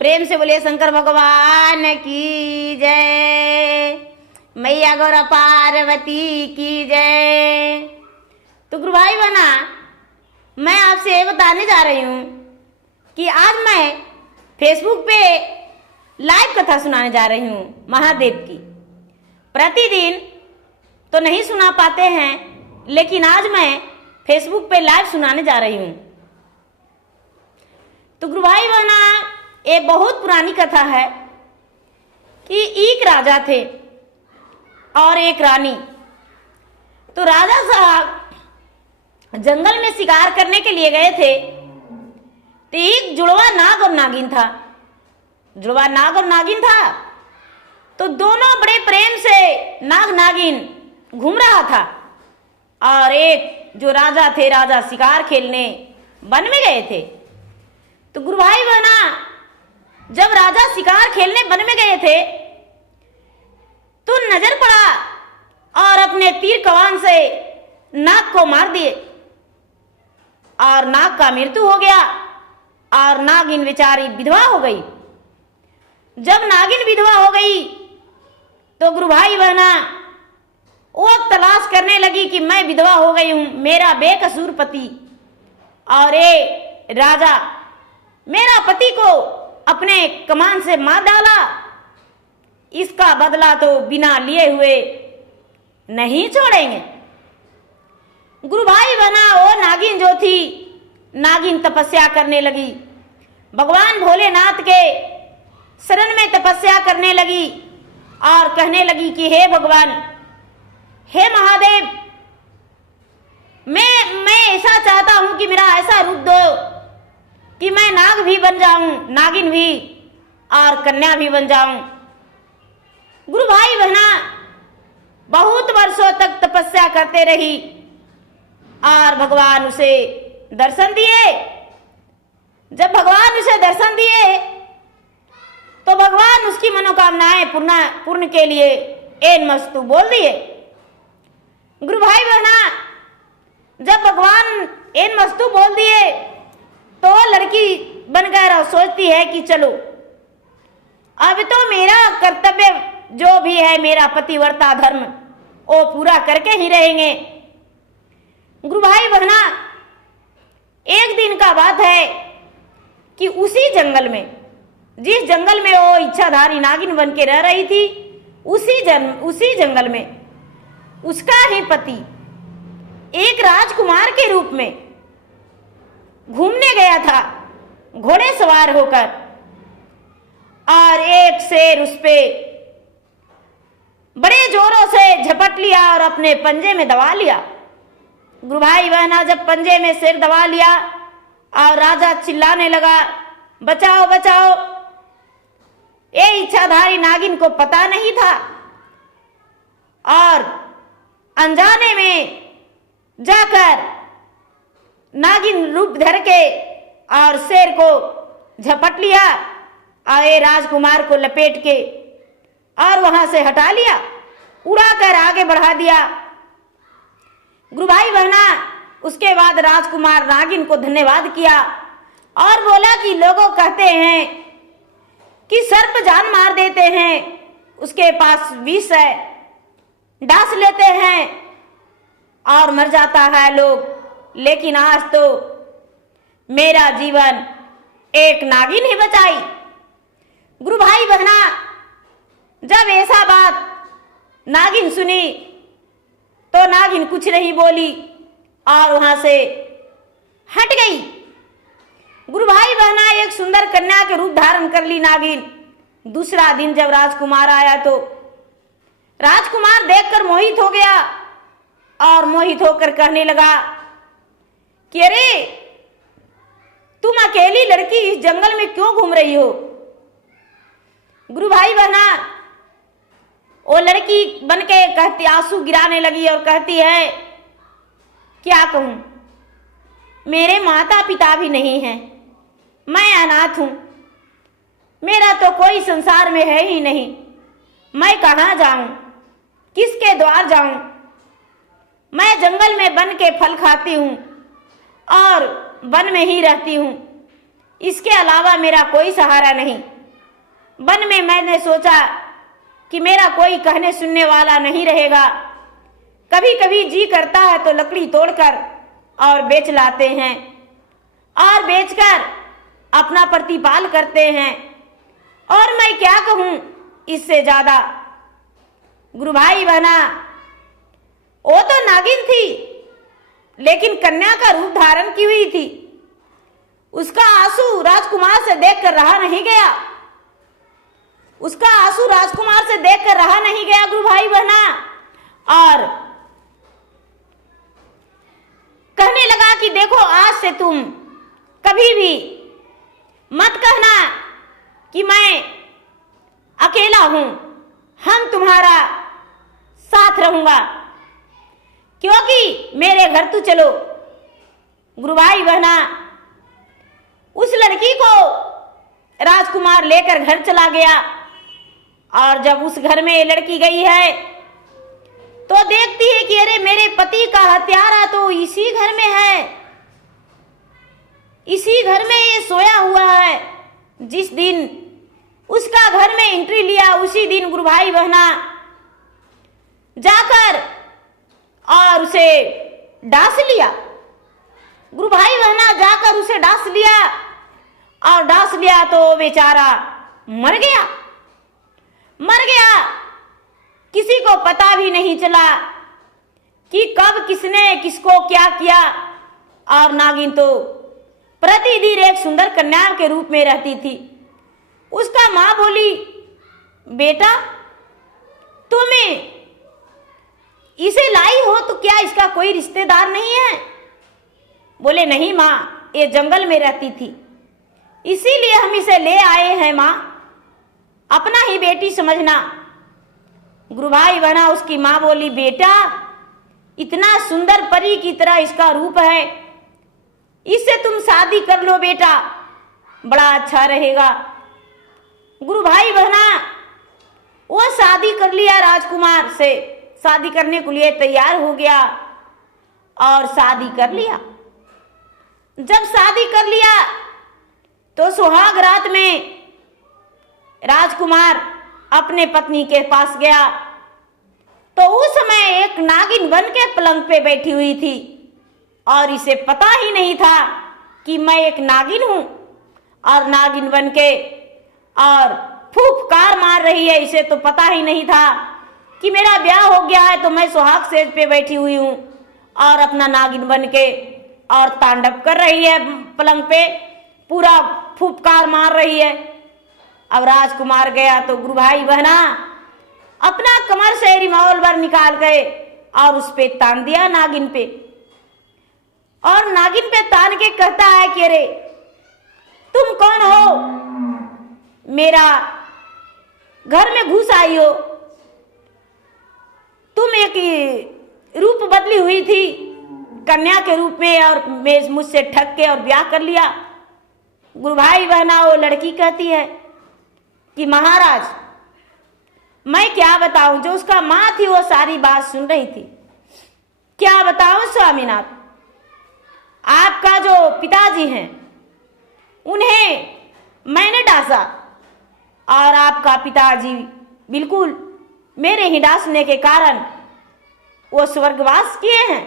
प्रेम से बोलिए शंकर भगवान की जय, मैया गौरा पार्वती की जय। तो गुरु भाई बहना, मैं आपसे ये बताने जा रही हूँ कि आज मैं फेसबुक पे लाइव कथा सुनाने जा रही हूँ महादेव की। प्रतिदिन तो नहीं सुना पाते हैं, लेकिन आज मैं फेसबुक पे लाइव सुनाने जा रही हूँ। तो गुरु भाई बहना, ये बहुत पुरानी कथा है कि एक राजा थे और एक रानी। तो राजा साहब जंगल में शिकार करने के लिए गए थे। तो एक जुड़वा नाग और नागिन था। जुड़वा नाग और नागिन था, तो दोनों बड़े प्रेम से नाग नागिन घूम रहा था। और एक जो राजा थे, राजा शिकार खेलने वन में गए थे। तो गुरु भाई बहना, जब राजा शिकार खेलने वन में गए थे तो नजर पड़ा और अपने तीर कमान से नाग को मार दिए और नाग का मृत्यु हो गया और नागिन बेचारी विधवा हो गई। जब नागिन विधवा हो गई तो गुरु भाई बहना वो तलाश करने लगी कि मैं विधवा हो गई हूं, मेरा बेकसूर पति और ये राजा मेरा पति को अपने कमान से मार डाला, इसका बदला तो बिना लिए हुए नहीं छोड़ेंगे। गुरु भाई बहना, वो नागिन जो थी, नागिन तपस्या करने लगी, भगवान भोलेनाथ के शरण में तपस्या करने लगी और कहने लगी कि हे भगवान, हे महादेव, मैं ऐसा चाहता हूं कि मेरा ऐसा रूप दो कि मैं नाग भी बन जाऊं, नागिन भी और कन्या भी बन जाऊं। गुरु भाई बहना बहुत वर्षों तक तपस्या करते रही और भगवान उसे दर्शन दिए। जब भगवान उसे दर्शन दिए तो भगवान उसकी मनोकामनाएं पूर्ण के लिए एन मस्तु बोल दिए। गुरु भाई बहना, जब भगवान एन मस्तु बोल दिए तो लड़की बनकर और सोचती है कि चलो अब तो मेरा कर्तव्य जो भी है, मेरा पतिव्रता धर्म, वो पूरा करके ही रहेंगे। गुरु भाई बहना, एक दिन का बात है कि उसी जंगल में, जिस जंगल में वो इच्छाधारी नागिन बन के रह रही थी, उसी जंगल में उसका ही पति एक राजकुमार के रूप में घूमने गया था, घोड़े सवार होकर, और एक शेर उस पे बड़े जोरों से झपट लिया और अपने पंजे में दबा लिया। गुरु भाई बहना, जब पंजे में शेर दबा लिया और राजा चिल्लाने लगा, बचाओ बचाओ। ये इच्छाधारी नागिन को पता नहीं था और अनजाने में जाकर नागिन रूप धर के और शेर को झपट लिया और ये राजकुमार को लपेट के और वहां से हटा लिया, उड़ाकर आगे बढ़ा दिया। गुरु भाई बहना, उसके बाद राजकुमार नागिन को धन्यवाद किया और बोला कि लोगों कहते हैं कि सर्प जान मार देते हैं, उसके पास विष है, डांस लेते हैं और मर जाता है लोग, लेकिन आज तो मेरा जीवन एक नागिन ही बचाई। गुरु भाई बहना, जब ऐसा बात नागिन सुनी तो नागिन कुछ नहीं बोली और वहां से हट गई। गुरु भाई बहना, एक सुंदर कन्या के रूप धारण कर ली नागिन। दूसरा दिन जब राजकुमार आया तो राजकुमार देखकर मोहित हो गया और मोहित होकर कहने लगा कि अरे, तुम अकेली लड़की इस जंगल में क्यों घूम रही हो? गुरु भाई बहना, वो लड़की बनके कहती, आंसू गिराने लगी और कहती है, क्या कहूं, मेरे माता पिता भी नहीं हैं, मैं अनाथ हूं, मेरा तो कोई संसार में है ही नहीं, मैं कहां जाऊं, किसके द्वार जाऊं? मैं जंगल में बन के फल खाती हूं और वन में ही रहती हूं, इसके अलावा मेरा कोई सहारा नहीं। वन में मैंने सोचा कि मेरा कोई कहने सुनने वाला नहीं रहेगा। कभी कभी जी करता है तो लकड़ी तोड़कर और बेच लाते हैं और बेचकर अपना प्रतिपाल करते हैं। और मैं क्या कहूँ इससे ज्यादा। गुरु भाई बहना, वो तो नागिन थी लेकिन कन्या का रूप धारण की हुई थी। उसका आंसू राजकुमार से देखकर रहा नहीं गया। उसका आंसू राजकुमार से देखकर रहा नहीं गया गुरु भाई बहना, और कहने लगा कि देखो, आज से तुम कभी भी मत कहना कि मैं अकेला हूं, हम तुम्हारा साथ रहूंगा, क्योंकि मेरे घर तू चलो। गुरु भाई बहना, उस लड़की को राजकुमार लेकर घर चला गया। और जब उस घर में लड़की गई है तो देखती है कि अरे मेरे पति का हत्यारा तो इसी घर में है, इसी घर में ये सोया हुआ है। जिस दिन उसका घर में एंट्री लिया उसी दिन गुरु भाई बहना जाकर और उसे डांस लिया। गुरु भाई बहना जाकर उसे डांस लिया, और डांस लिया तो बेचारा मर गया। मर गया, किसी को पता भी नहीं चला कि कब किसने किसको क्या किया। और नागिन तो प्रतिदिन एक सुंदर कन्या के रूप में रहती थी। उसका माँ बोली, बेटा तुम्हें इसे लाई हो तो क्या इसका कोई रिश्तेदार नहीं है? बोले, नहीं माँ, ये जंगल में रहती थी, इसीलिए हम इसे ले आए हैं माँ, अपना ही बेटी समझना। गुरु भाई बहना, उसकी माँ बोली, बेटा इतना सुंदर परी की तरह इसका रूप है, इससे तुम शादी कर लो बेटा, बड़ा अच्छा रहेगा। गुरु भाई बहना, वो शादी कर लिया, राजकुमार से शादी करने के लिए तैयार हो गया और शादी कर लिया। जब शादी कर लिया तो सुहाग रात में राजकुमार अपने पत्नी के पास गया तो उस समय एक नागिन बन के पलंग पे बैठी हुई थी और इसे पता ही नहीं था कि मैं एक नागिन हूं, और नागिन बन के और फूफकार मार रही है। इसे तो पता ही नहीं था कि मेरा ब्याह हो गया है, तो मैं सुहाग सेज पे बैठी हुई हूं और अपना नागिन बन के और तांडव कर रही है पलंग पे, पूरा फूफकार मार रही है। अब राजकुमार गया तो गुरु भाई बहना अपना कमर से रिवॉल्वर निकाल गए और उस पे तान दिया नागिन पे, और नागिन पे तान के कहता है कि अरे तुम कौन हो, मेरा घर में घुस आई हो, तुम एक रूप बदली हुई थी कन्या के रूप में और मुझसे ठग के और ब्याह कर लिया। गुरु भाई बहना, वो लड़की कहती है कि महाराज मैं क्या बताऊं, जो उसका माँ थी वो सारी बात सुन रही थी। क्या बताऊं स्वामीनाथ, आपका जो पिताजी हैं उन्हें मैंने डांसा और आपका पिताजी बिल्कुल मेरे ही डांसने के कारण वो स्वर्गवास किए हैं,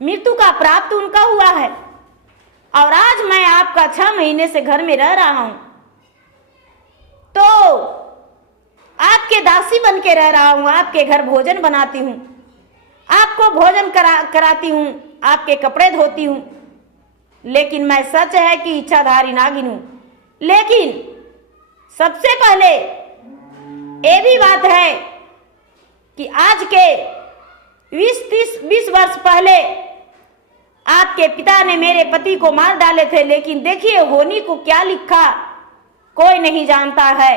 मृत्यु का प्राप्त उनका हुआ है, और आज मैं आपका 6 महीने से घर में रह रहा हूं, तो आपके दासी बन के रह रहा हूं, आपके घर भोजन बनाती हूं, आपको भोजन कराती हूं, आपके कपड़े धोती हूं, लेकिन मैं सच है कि इच्छाधारी नागिन हूं। लेकिन सबसे पहले ये भी बात है कि आज के 20 वर्ष पहले आपके पिता ने मेरे पति को मार डाले थे, लेकिन देखिए होनी को क्या लिखा कोई नहीं जानता है।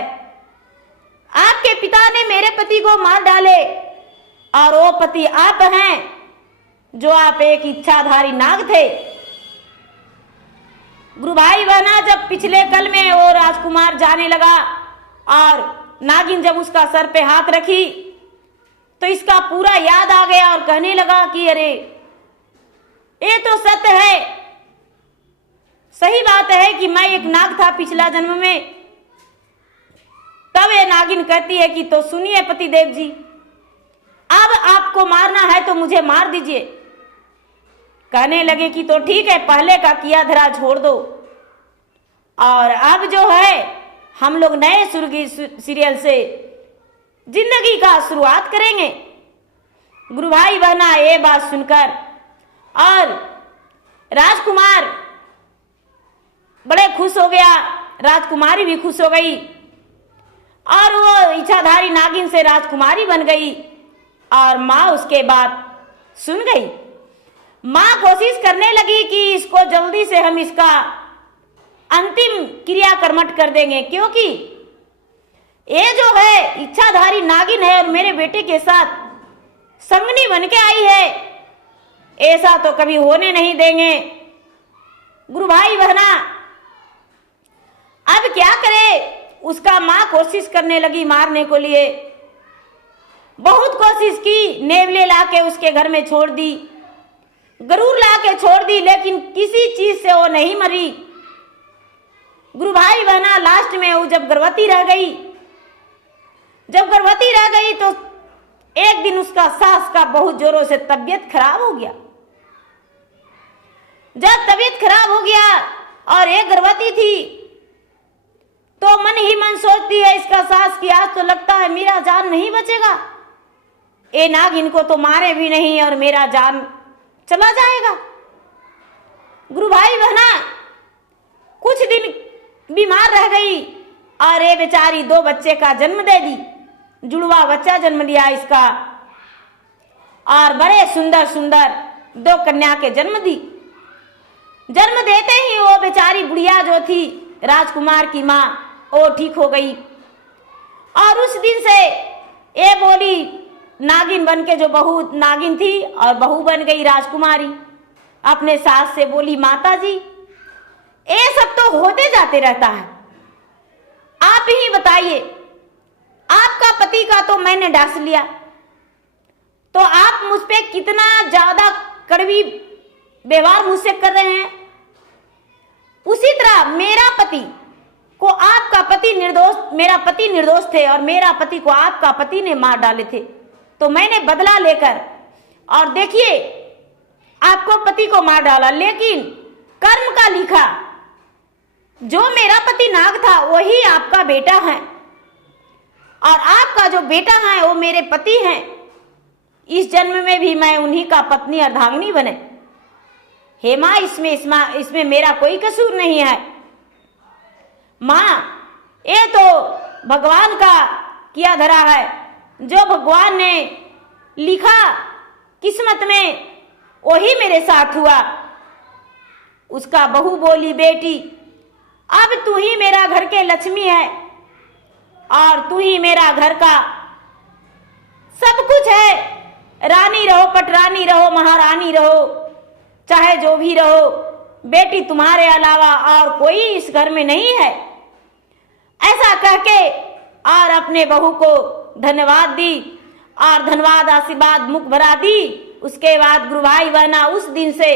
आपके पिता ने मेरे पति को मार डाले और वो पति आप हैं, जो आप एक इच्छाधारी नाग थे। गुरु भाई बहना, जब पिछले कल में वो राजकुमार जाने लगा और नागिन जब उसका सर पे हाथ रखी तो इसका पूरा याद आ गया और कहने लगा कि अरे ये तो सत्य है, सही बात है कि मैं एक नाग था पिछला जन्म में। नागिन कहती है कि तो सुनिए पतिदेव जी, अब आपको मारना है तो मुझे मार दीजिए। कहने लगे कि तो ठीक है, पहले का किया धरा छोड़ दो और अब जो है हम लोग नए सीरियल से जिंदगी का शुरुआत करेंगे। गुरु भाई बहना ये बात सुनकर और राजकुमार बड़े खुश हो गया, राजकुमारी भी खुश हो गई और वो इच्छाधारी नागिन से राजकुमारी बन गई और माँ उसके बात सुन गई। माँ कोशिश करने लगी कि इसको जल्दी से हम इसका अंतिम क्रिया कर्मठ कर देंगे, क्योंकि ये जो है इच्छाधारी नागिन है और मेरे बेटे के साथ संगनी बन के आई है, ऐसा तो कभी होने नहीं देंगे। गुरु भाई बहना अब क्या करे, उसका माँ कोशिश करने लगी मारने को लिए, बहुत कोशिश की, नेवले लाके उसके घर में छोड़ दी, गरूर लाके छोड़ दी, लेकिन किसी चीज से वो नहीं मरी। गुरु भाई बहना लास्ट में वो जब गर्भवती रह गई तो एक दिन उसका सास का बहुत जोरों से तबीयत खराब हो गया। जब तबीयत खराब हो गया और एक गर्भवती थी तो मन ही मन सोचती है इसका सास की आज तो लगता है मेरा जान नहीं बचेगा, ए नागिन को तो मारे भी नहीं और मेरा जान चला जाएगा। गुरु भाई बहना कुछ दिन बीमार रह गई और ये बेचारी 2 बच्चे का जन्म दे दी, जुड़वा बच्चा जन्म लिया इसका और बड़े सुंदर सुंदर 2 कन्या के जन्म दी। जन्म देते ही वो बेचारी बुढ़िया जो थी राजकुमार की माँ वो ठीक हो गई और उस दिन से ये बोली नागिन बन के, जो बहू नागिन थी और बहू बन गई राजकुमारी, अपने सास से बोली माता जी ये सब तो होते जाते रहता है, आप ही बताइए, आपका पति का तो मैंने डांस लिया तो आप मुझ पे कितना ज्यादा कड़वी व्यवहार मुझसे कर रहे हैं, उसी तरह मेरा पति को आपका पति निर्दोष, मेरा पति निर्दोष थे और मेरा पति को आपका पति ने मार डाले थे, तो मैंने बदला लेकर और देखिए आपको पति को मार डाला, लेकिन कर्म का लिखा जो मेरा पति नाग था वही आपका बेटा है और आपका जो बेटा है वो मेरे पति हैं, इस जन्म में भी मैं उन्हीं का पत्नी अर्धांगिनी बने। हे माँ इसमें मेरा कोई कसूर नहीं है। माँ ये तो भगवान का किया धरा है, जो भगवान ने लिखा किस्मत में वही मेरे साथ हुआ। उसका बहू बोली बेटी अब तू ही मेरा घर के लक्ष्मी है और तू ही मेरा घर का सब कुछ है, रानी रहो पटरानी रहो महारानी रहो चाहे जो भी रहो, बेटी तुम्हारे अलावा और कोई इस घर में नहीं है। ऐसा कह के और अपने बहू को धन्यवाद दी और धन्यवाद आशीर्वाद मुख भरा दी। उसके बाद गुरु भाई बहना उस दिन से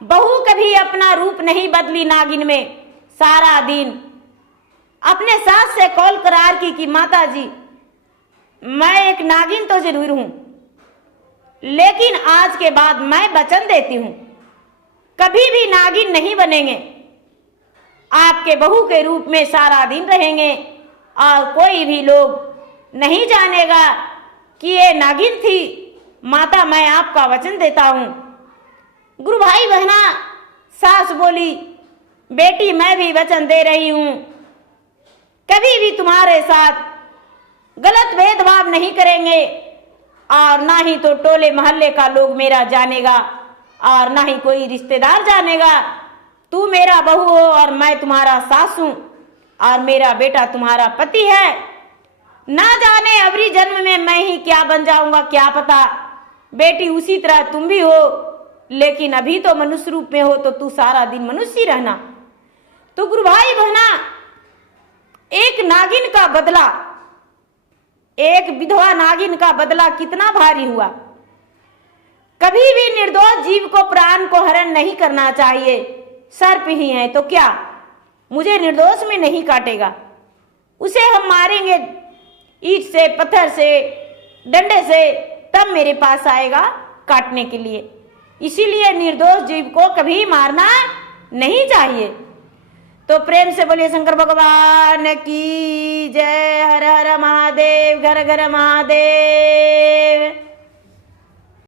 बहू कभी अपना रूप नहीं बदली नागिन में, सारा दिन अपने सास से कॉल करार की कि माता जी मैं एक नागिन तो जरूर हूं, लेकिन आज के बाद मैं वचन देती हूं कभी भी नागिन नहीं बनेंगे, आपके बहू के रूप में सारा दिन रहेंगे और कोई भी लोग नहीं जानेगा कि ये नागिन थी। माता मैं आपका वचन देता हूं। गुरु भाई बहना सास बोली बेटी मैं भी वचन दे रही हूं, कभी भी तुम्हारे साथ गलत भेदभाव नहीं करेंगे और ना ही तो टोले मोहल्ले का लोग मेरा जानेगा और ना ही कोई रिश्तेदार जानेगा। तू मेरा बहू हो और मैं तुम्हारा सास हूं और मेरा बेटा तुम्हारा पति है। ना जाने अगली जन्म में मैं ही क्या बन जाऊंगा क्या पता। बेटी उसी तरह तुम भी हो, लेकिन अभी तो मनुष्य रूप में हो तो तू सारा दिन मनुष्य ही रहना। तो गुरु भाई बहना एक नागिन का बदला, एक विधवा नागिन का बदला कितना भारी हुआ। कभी भी निर्दोष जीव को प्राण को हरण नहीं करना चाहिए। सर्प ही है तो क्या, मुझे निर्दोष में नहीं काटेगा, उसे हम मारेंगे ईंट से, पत्थर से, डंडे से, तब मेरे पास आएगा काटने के लिए। इसीलिए निर्दोष जीव को कभी मारना नहीं चाहिए। तो प्रेम से बोलिए शंकर भगवान की जय। हर हर महादेव, घर घर महादेव।